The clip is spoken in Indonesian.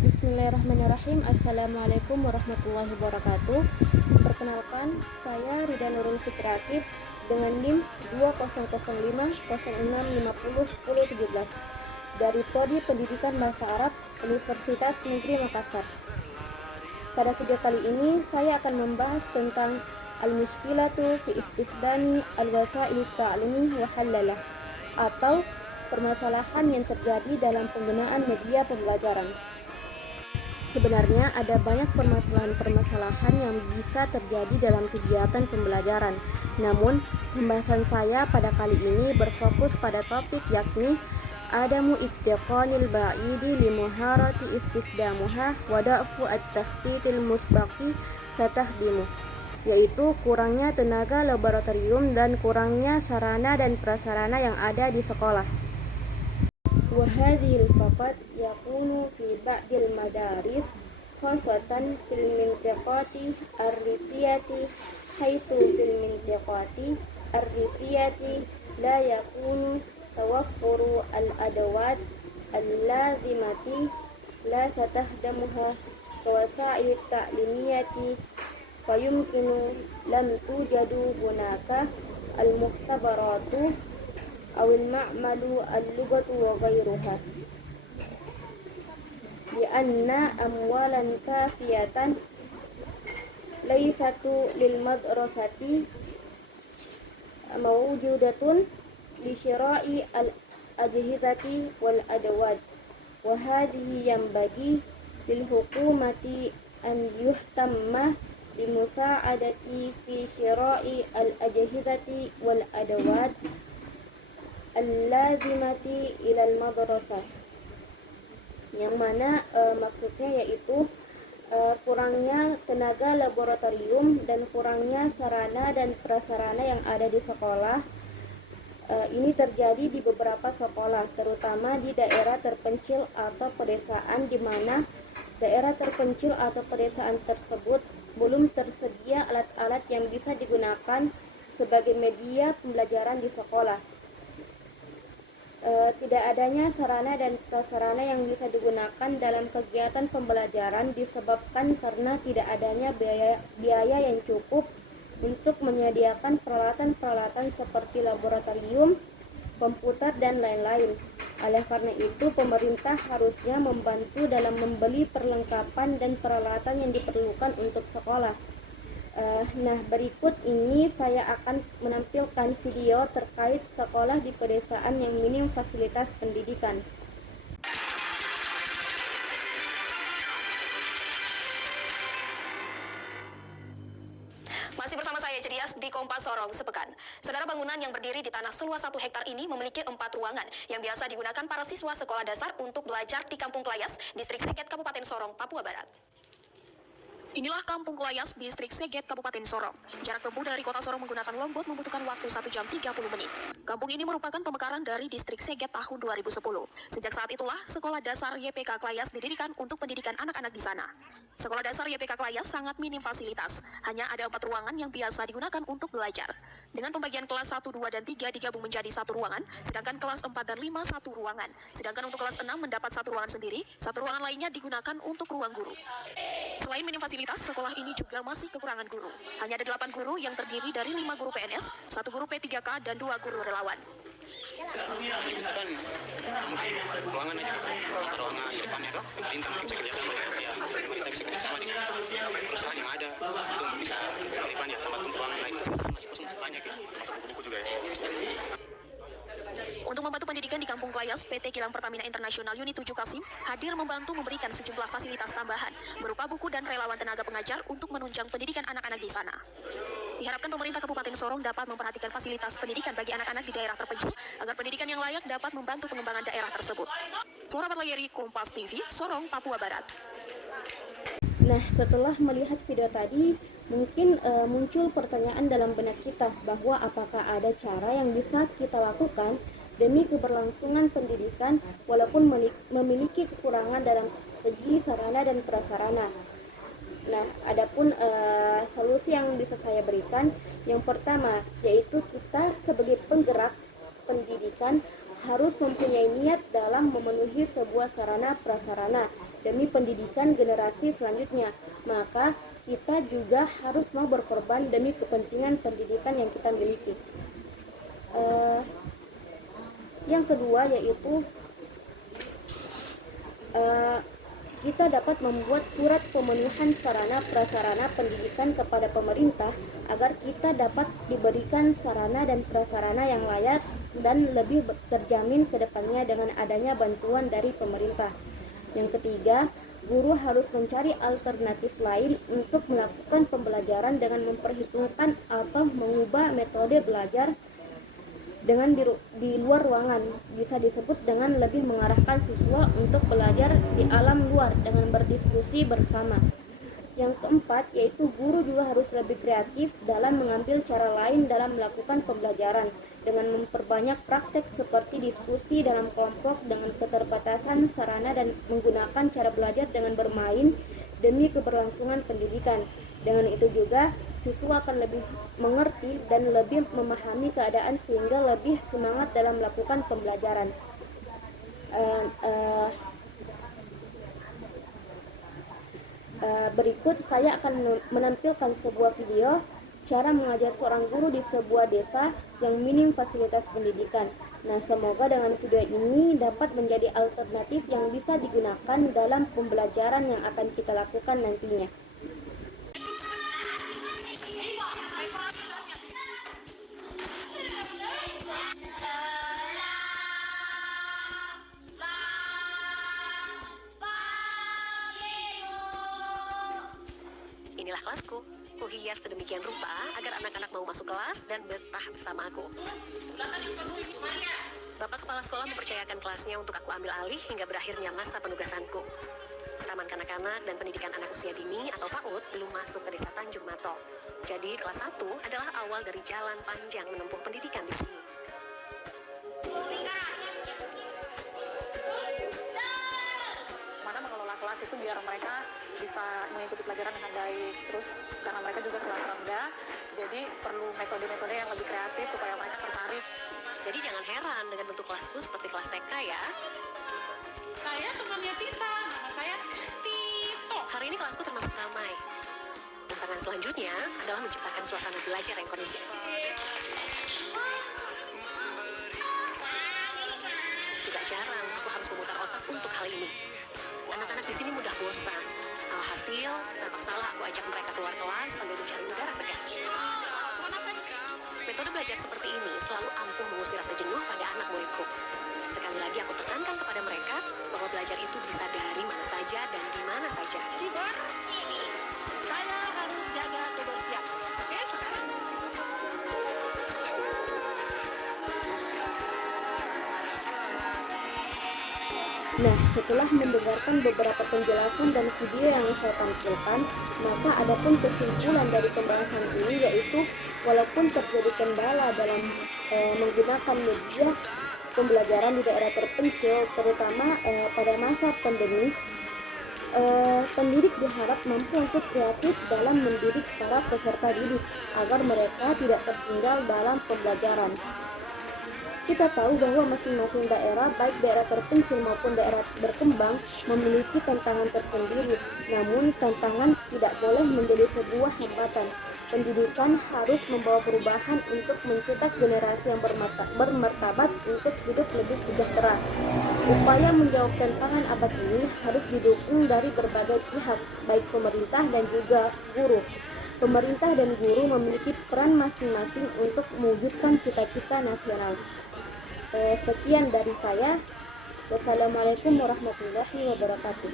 Bismillahirrahmanirrahim. Assalamualaikum warahmatullahi wabarakatuh. Perkenalkan, saya Rida Nurul Fitratif dengan NIM 200506501017 dari Prodi Pendidikan Bahasa Arab Universitas Negeri Makassar. Pada video kali ini saya akan membahas tentang al-mushkilatu fi istifdani al-wasail ta'limi wa halalah, atau permasalahan yang terjadi dalam penggunaan media pembelajaran. Sebenarnya ada banyak permasalahan-permasalahan yang bisa terjadi dalam kegiatan pembelajaran. Namun, pembahasan saya pada kali ini berfokus pada topik yakni adamu ittiqanil ba'idi li muharati istifdamuha wa da'fu at-takhtitil musbaqi satahdimu, yaitu kurangnya tenaga laboratorium dan kurangnya sarana dan prasarana yang ada di sekolah. وهذه الفقط يكون في بعض المدارس خاصة في المنطقات الريفية، حيث في المنطقات الريفية لا يكون توفر الأدوات اللازمة لا تستخدمها كوسائل التعليمية، فيمكن لم توجد هناك المختبرات أو المعمل اللغة وغيرها، لأن أموالا كافية ليست للمدرسة موجودة لشراء الأجهزة والأدوات، وهذه ينبغي للحكومة أن يهتم بمساعدة في شراء الأجهزة والأدوات al-lazimati ilal madrasah, yang mana maksudnya yaitu kurangnya tenaga laboratorium dan kurangnya sarana dan prasarana yang ada di sekolah. Ini terjadi di beberapa sekolah, terutama di daerah terpencil atau pedesaan, di mana daerah terpencil atau pedesaan tersebut belum tersedia alat-alat yang bisa digunakan sebagai media pembelajaran di sekolah. Tidak adanya sarana dan prasarana yang bisa digunakan dalam kegiatan pembelajaran disebabkan karena tidak adanya biaya yang cukup untuk menyediakan peralatan-peralatan seperti laboratorium, komputer, dan lain-lain. Oleh karena itu, pemerintah harusnya membantu dalam membeli perlengkapan dan peralatan yang diperlukan untuk sekolah. Nah, berikut ini saya akan menampilkan video terkait sekolah di pedesaan yang minim fasilitas pendidikan. Masih bersama saya Cedias di Kompas Sorong sepekan. Saudara, bangunan yang berdiri di tanah seluas 1 hektar ini memiliki 4 ruangan yang biasa digunakan para siswa sekolah dasar untuk belajar di Kampung Kelayas, Distrik Seget, Kabupaten Sorong, Papua Barat. Inilah Kampung Kelayas, Distrik Seget, Kabupaten Sorong. Jarak tempuh dari kota Sorong menggunakan longboat membutuhkan waktu 1 jam 30 menit. Kampung ini merupakan pemekaran dari Distrik Seget tahun 2010. Sejak saat itulah, Sekolah Dasar YPK Kelayas didirikan untuk pendidikan anak-anak di sana. Sekolah Dasar YPK Kelayas sangat minim fasilitas. Hanya ada 4 ruangan yang biasa digunakan untuk belajar. Dengan pembagian kelas 1, 2, dan 3 digabung menjadi 1 ruangan, sedangkan kelas 4 dan 5 1 ruangan. Sedangkan untuk kelas 6 mendapat 1 ruangan sendiri, 1 ruangan lainnya digunakan untuk ruang guru. Selain minim fasilitas, sekolah ini juga masih kekurangan guru. Hanya ada 8 guru yang terdiri dari 5 guru PNS, 1 guru P3K, dan 2 guru relawan. Kita kan ruangan aja kan, ruangan di depan itu pemerintah mungkin bisa kerjasama ya, pemerintah bisa kerjasama dengan perusahaan yang ada itu untuk bisa ke depan ya, tambah ruangan lain masih kosong banyak ya, masuk buku-buku juga ya. Untuk membantu pendidikan di Kampung Kelayas, PT Kilang Pertamina Internasional Unit 7 Kasim hadir membantu memberikan sejumlah fasilitas tambahan berupa buku dan relawan tenaga pengajar untuk menunjang pendidikan anak-anak di sana. Diharapkan pemerintah Kabupaten Sorong dapat memperhatikan fasilitas pendidikan bagi anak-anak di daerah terpencil agar pendidikan yang layak dapat membantu pengembangan daerah tersebut. Flora Batlayeri, Kompas TV, Sorong, Papua Barat. Nah, setelah melihat video tadi, mungkin muncul pertanyaan dalam benak kita bahwa apakah ada cara yang bisa kita lakukan demi keberlangsungan pendidikan walaupun memiliki kekurangan dalam segi sarana dan prasarana. Nah, adapun solusi yang bisa saya berikan, yang pertama yaitu kita sebagai penggerak pendidikan harus mempunyai niat dalam memenuhi sebuah sarana prasarana, demi pendidikan generasi selanjutnya. Maka kita juga harus mau berkorban demi kepentingan pendidikan yang kita miliki. Yang kedua yaitu kita dapat membuat surat pemenuhan sarana prasarana pendidikan kepada pemerintah agar kita dapat diberikan sarana dan prasarana yang layak dan lebih terjamin ke depannya dengan adanya bantuan dari pemerintah. Yang ketiga, guru harus mencari alternatif lain untuk melakukan pembelajaran dengan memperhitungkan atau mengubah metode belajar dengan di luar ruangan, bisa disebut dengan lebih mengarahkan siswa untuk belajar di alam luar dengan berdiskusi bersama. Yang keempat yaitu guru juga harus lebih kreatif dalam mengambil cara lain dalam melakukan pembelajaran dengan memperbanyak praktek seperti diskusi dalam kelompok dengan keterbatasan sarana dan menggunakan cara belajar dengan bermain demi keberlangsungan pendidikan. Dengan itu juga siswa akan lebih mengerti dan lebih memahami keadaan sehingga lebih semangat dalam melakukan pembelajaran. Berikut saya akan menampilkan sebuah video cara mengajar seorang guru di sebuah desa yang minim fasilitas pendidikan. Nah, semoga dengan video ini dapat menjadi alternatif yang bisa digunakan dalam pembelajaran yang akan kita lakukan nantinya. Inilah kelasku. Kuhias sedemikian rupa agar anak-anak mau masuk kelas dan betah bersama aku. Bapak kepala sekolah mempercayakan kelasnya untuk aku ambil alih hingga berakhirnya masa penugasanku. Taman Kanak-kanak dan Pendidikan Anak Usia Dini atau PAUD belum masuk ke desa Tanjung Mato. Jadi kelas 1 adalah awal dari jalan panjang menempuh pendidikan di sini. Mana mengelola kelas itu biar mereka bisa mengikuti pelajaran dengan baik. Terus karena mereka juga kelas rendah, jadi perlu metode-metode yang lebih kreatif supaya mereka tertarik. Jadi jangan heran dengan bentuk kelasku seperti kelas TK ya. Saya temannya Tita, nama saya Tito. Hari ini kelasku termasuk ramai. Tantangan selanjutnya adalah menciptakan suasana belajar yang kondusif. Tidak jarang aku harus memutar otak untuk hal ini. Anak-anak di sini mudah bosan. Alhasil, tampak salah aku ajak mereka keluar kelas sambil mencari udara segar. Metode belajar seperti ini selalu ampuh mengusir rasa jenuh pada anak muridku. Sekali lagi aku tekankan kepada mereka bahwa belajar itu bisa dari mana saja dan di mana saja. Saya harus jaga kebersihan. Oke, sekarang. Nah, setelah mendengarkan beberapa penjelasan dan video yang saya tampilkan, maka ada pun kesimpulan dari pembahasan ini yaitu walaupun terjadi kendala dalam menggunakan media pembelajaran di daerah terpencil, terutama pada masa pandemi, pendidik diharap mampu untuk kreatif dalam mendidik para peserta didik agar mereka tidak tertinggal dalam pembelajaran. Kita tahu bahwa masing-masing daerah, baik daerah terpencil maupun daerah berkembang, memiliki tantangan tersendiri. Namun, tantangan tidak boleh menjadi sebuah hambatan. Pendidikan harus membawa perubahan untuk mencetak generasi yang bermartabat untuk hidup lebih sejahtera. Upaya menjawab tantangan abad ini harus didukung dari berbagai pihak, baik pemerintah dan juga guru. Pemerintah dan guru memiliki peran masing-masing untuk mewujudkan cita-cita nasional. Sekian dari saya. Wassalamualaikum warahmatullahi wabarakatuh.